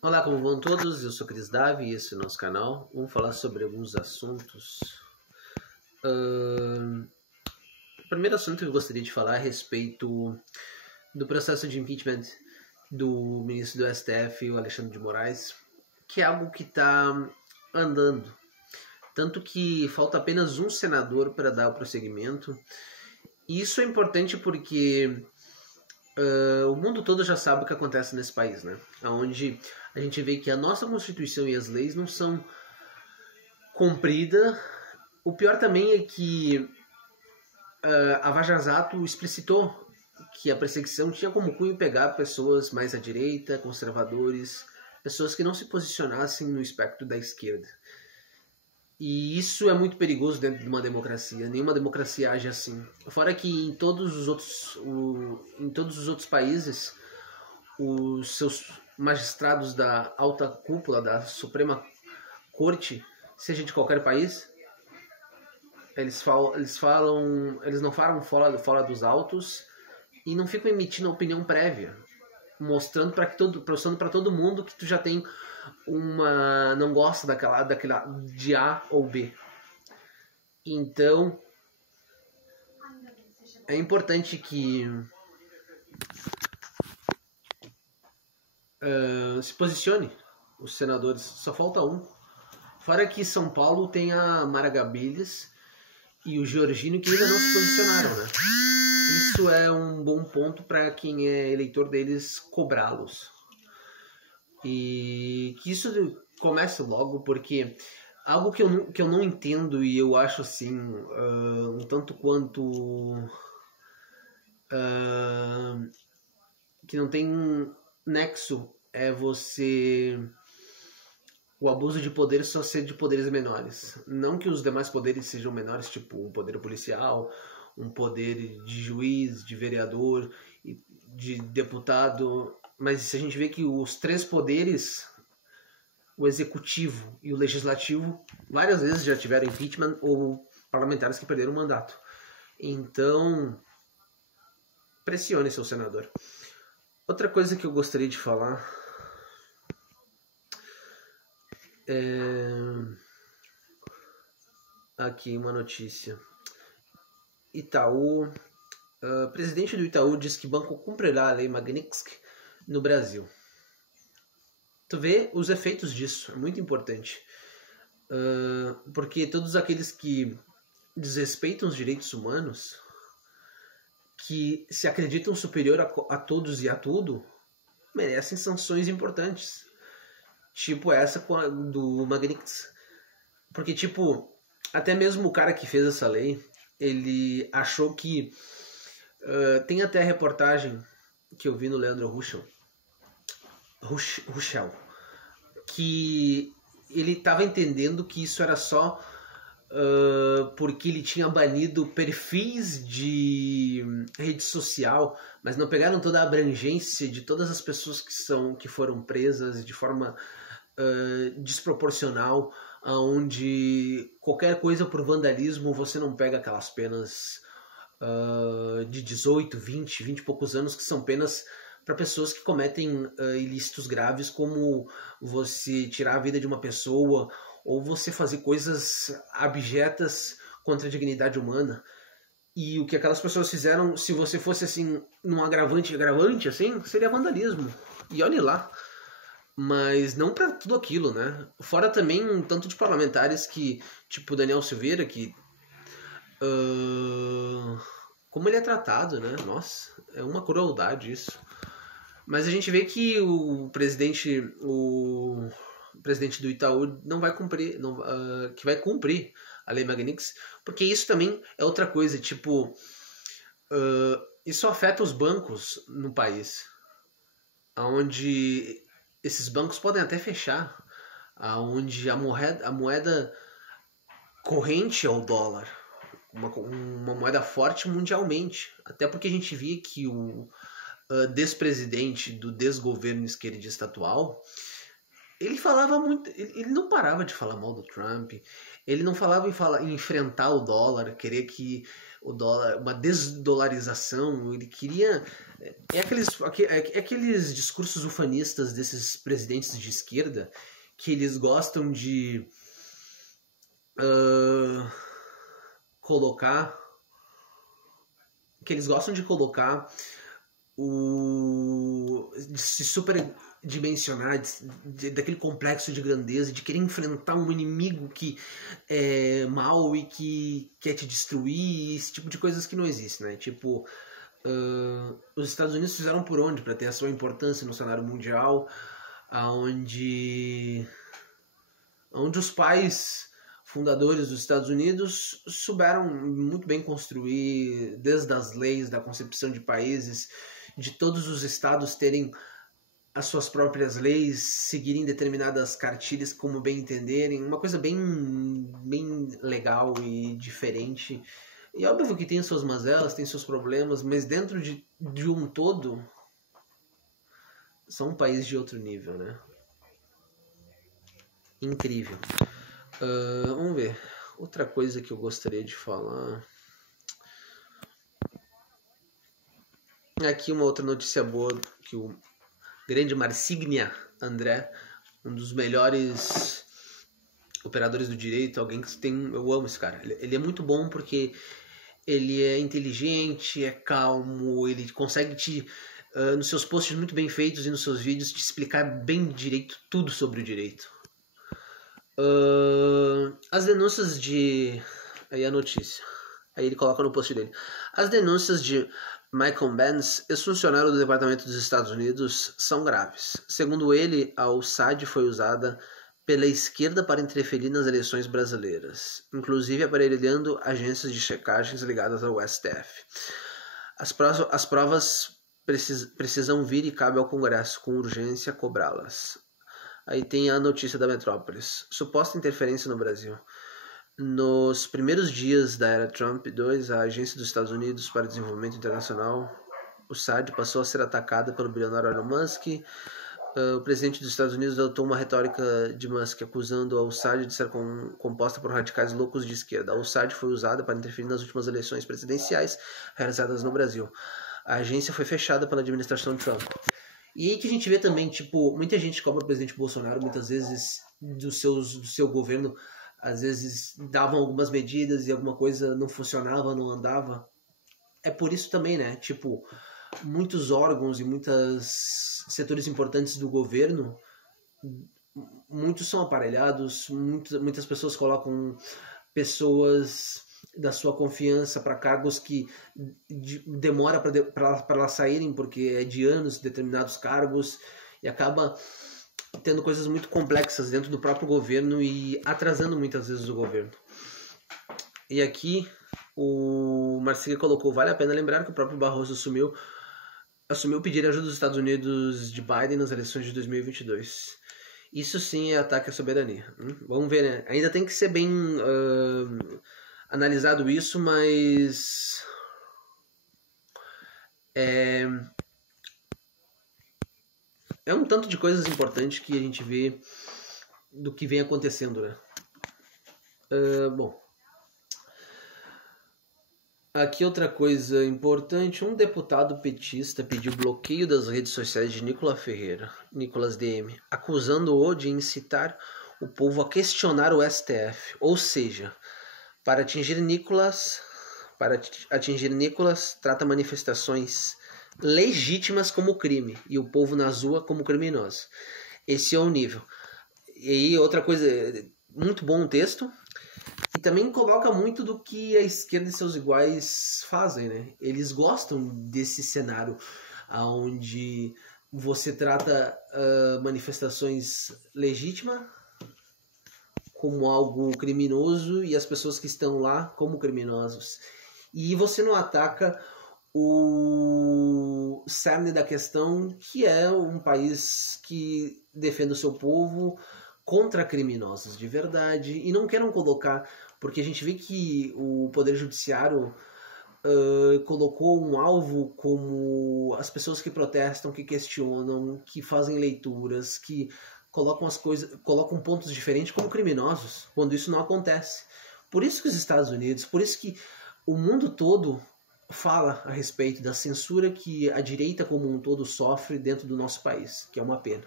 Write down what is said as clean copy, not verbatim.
Olá, como vão todos? Eu sou Cris Davi e esse é o nosso canal. Vamos falar sobre alguns assuntos. O primeiro assunto que eu gostaria de falar é a respeito do processo de impeachment do ministro do STF, o Alexandre de Moraes, que é algo que está andando. Tanto que falta apenas um senador para dar o prosseguimento. E isso é importante porque o mundo todo já sabe o que acontece nesse país, né? Onde a gente vê que a nossa Constituição e as leis não são cumpridas. O pior também é que a Vaza Jato explicitou que a perseguição tinha como cunho pegar pessoas mais à direita, conservadores, pessoas que não se posicionassem no espectro da esquerda. E isso é muito perigoso dentro de uma democracia. Nenhuma democracia age assim. Fora que em todos os outros países, os seus magistrados da alta cúpula, da Suprema Corte, seja de qualquer país, eles não falam fora dos autos e não ficam emitindo opinião prévia, mostrando para todo mundo que tu já tem não gosta daquela de A ou B. Então é importante que se posicione os senadores. Só falta um. Fora que São Paulo tem a Mara Gabrilles e o Giorgino, que ainda não se posicionaram, né? Isso é um bom ponto para quem é eleitor deles cobrá-los. E que isso comece logo, porque algo que eu não entendo e eu acho assim, um tanto quanto que não tem nexo é o abuso de poder só ser de poderes menores. Não que os demais poderes sejam menores, tipo um poder policial, um poder de juiz, de vereador, de deputado. Mas se a gente vê que os três poderes, o executivo e o legislativo, várias vezes já tiveram impeachment ou parlamentares que perderam o mandato. Então, pressione seu senador. Outra coisa que eu gostaria de falar aqui uma notícia. Itaú, presidente do Itaú diz que banco cumprirá a lei Magnitsky no Brasil. Tu vê os efeitos disso, é muito importante. Porque todos aqueles que desrespeitam os direitos humanos, que se acreditam superior a todos e a tudo, merecem sanções importantes. Tipo essa do Magnitsky. Porque, tipo, até mesmo o cara que fez essa lei, ele achou que... tem até a reportagem que eu vi no Leandro Ruschel, que ele estava entendendo que isso era só porque ele tinha banido perfis de rede social, mas não pegaram toda a abrangência de todas as pessoas que foram presas de forma desproporcional, onde qualquer coisa por vandalismo você não pega aquelas penas de 18, 20 e poucos anos, que são penas para pessoas que cometem ilícitos graves, como você tirar a vida de uma pessoa ou você fazer coisas abjetas contra a dignidade humana. E o que aquelas pessoas fizeram, se você fosse assim, num agravante assim, seria vandalismo. E olhe lá. Mas não para tudo aquilo, né? Fora também um tanto de parlamentares que, tipo Daniel Silveira, que como ele é tratado, né? Nossa, é uma crueldade isso. Mas a gente vê que o presidente do Itaú não vai cumprir, que vai cumprir a lei Magnitsky, porque isso também é outra coisa, tipo, isso afeta os bancos no país, onde esses bancos podem até fechar, onde a moeda corrente é o dólar, uma moeda forte mundialmente, até porque a gente via que o despresidente do desgoverno esquerdista atual, ele falava muito, ele não parava de falar mal do Trump, ele não falava em enfrentar o dólar, querer que o dólar, uma desdolarização, ele queria aqueles discursos ufanistas desses presidentes de esquerda que eles gostam de colocar de se superdimensionar, daquele complexo de grandeza, de querer enfrentar um inimigo que é mau e que quer te destruir, esse tipo de coisas que não existe, né? Tipo, os Estados Unidos fizeram por onde para ter a sua importância no cenário mundial, onde os pais fundadores dos Estados Unidos souberam muito bem construir, desde as leis da concepção de países, de todos os estados terem as suas próprias leis, seguirem determinadas cartilhas como bem entenderem, uma coisa bem legal e diferente. E óbvio que tem suas mazelas, tem seus problemas, mas dentro de um todo, são um país de outro nível, né? Incrível. Vamos ver. Outra coisa que eu gostaria de falar. Aqui uma outra notícia boa, que o grande Marsiglia André, um dos melhores operadores do direito, alguém que tem... Eu amo esse cara. Ele é muito bom porque ele é inteligente, é calmo, ele consegue nos seus posts muito bem feitos e nos seus vídeos, te explicar bem direito tudo sobre o direito. As denúncias de... Aí a notícia. Aí ele coloca no post dele. As denúncias de Michael Benz, ex-funcionário do Departamento dos Estados Unidos, são graves. Segundo ele, a USAID foi usada pela esquerda para interferir nas eleições brasileiras, inclusive aparelhando agências de checagens ligadas ao STF. As provas precisam vir e cabe ao Congresso, com urgência, cobrá-las. Aí tem a notícia da Metrópolis. Suposta interferência no Brasil. Nos primeiros dias da era Trump 2, a Agência dos Estados Unidos para o Desenvolvimento Internacional, o SAD, passou a ser atacada pelo bilionário Elon Musk. O presidente dos Estados Unidos adotou uma retórica de Musk, acusando a USAID de ser composta por radicais loucos de esquerda. A USAID foi usada para interferir nas últimas eleições presidenciais realizadas no Brasil. A agência foi fechada pela administração Trump. E aí que a gente vê também, tipo, muita gente cobra o presidente Bolsonaro, muitas vezes, do seu governo, às vezes davam algumas medidas e alguma coisa não funcionava, não andava. É por isso também, né? Tipo, muitos órgãos e muitos setores importantes do governo, muitos são aparelhados, muitas pessoas colocam pessoas da sua confiança para cargos que demora para elas saírem, porque é de anos determinados cargos, e acaba tendo coisas muito complexas dentro do próprio governo e atrasando muitas vezes o governo. E aqui o Marsiglia colocou: vale a pena lembrar que o próprio Barroso assumiu pedir ajuda dos Estados Unidos de Biden nas eleições de 2022. Isso sim é ataque à soberania. Vamos ver, né? Ainda tem que ser bem analisado isso, mas é um tanto de coisas importantes que a gente vê do que vem acontecendo, né? Bom, aqui outra coisa importante: um deputado petista pediu bloqueio das redes sociais de Nicolas Ferreira, Nicolas DM, acusando-o de incitar o povo a questionar o STF. Ou seja, para atingir Nicolas, trata manifestações legítimas como crime e o povo nas ruas como criminoso. Esse é o nível. E aí outra coisa, muito bom o texto, e também coloca muito do que a esquerda e seus iguais fazem, né? Eles gostam desse cenário onde você trata manifestações legítimas como algo criminoso e as pessoas que estão lá como criminosos. E você não ataca o cerne da questão, que é um país que defende o seu povo contra criminosos de verdade. E não queiram colocar, porque a gente vê que o Poder Judiciário colocou um alvo como as pessoas que protestam, que questionam, que fazem leituras, que colocam pontos diferentes como criminosos, quando isso não acontece. Por isso que os Estados Unidos, por isso que o mundo todo fala a respeito da censura que a direita como um todo sofre dentro do nosso país, que é uma pena.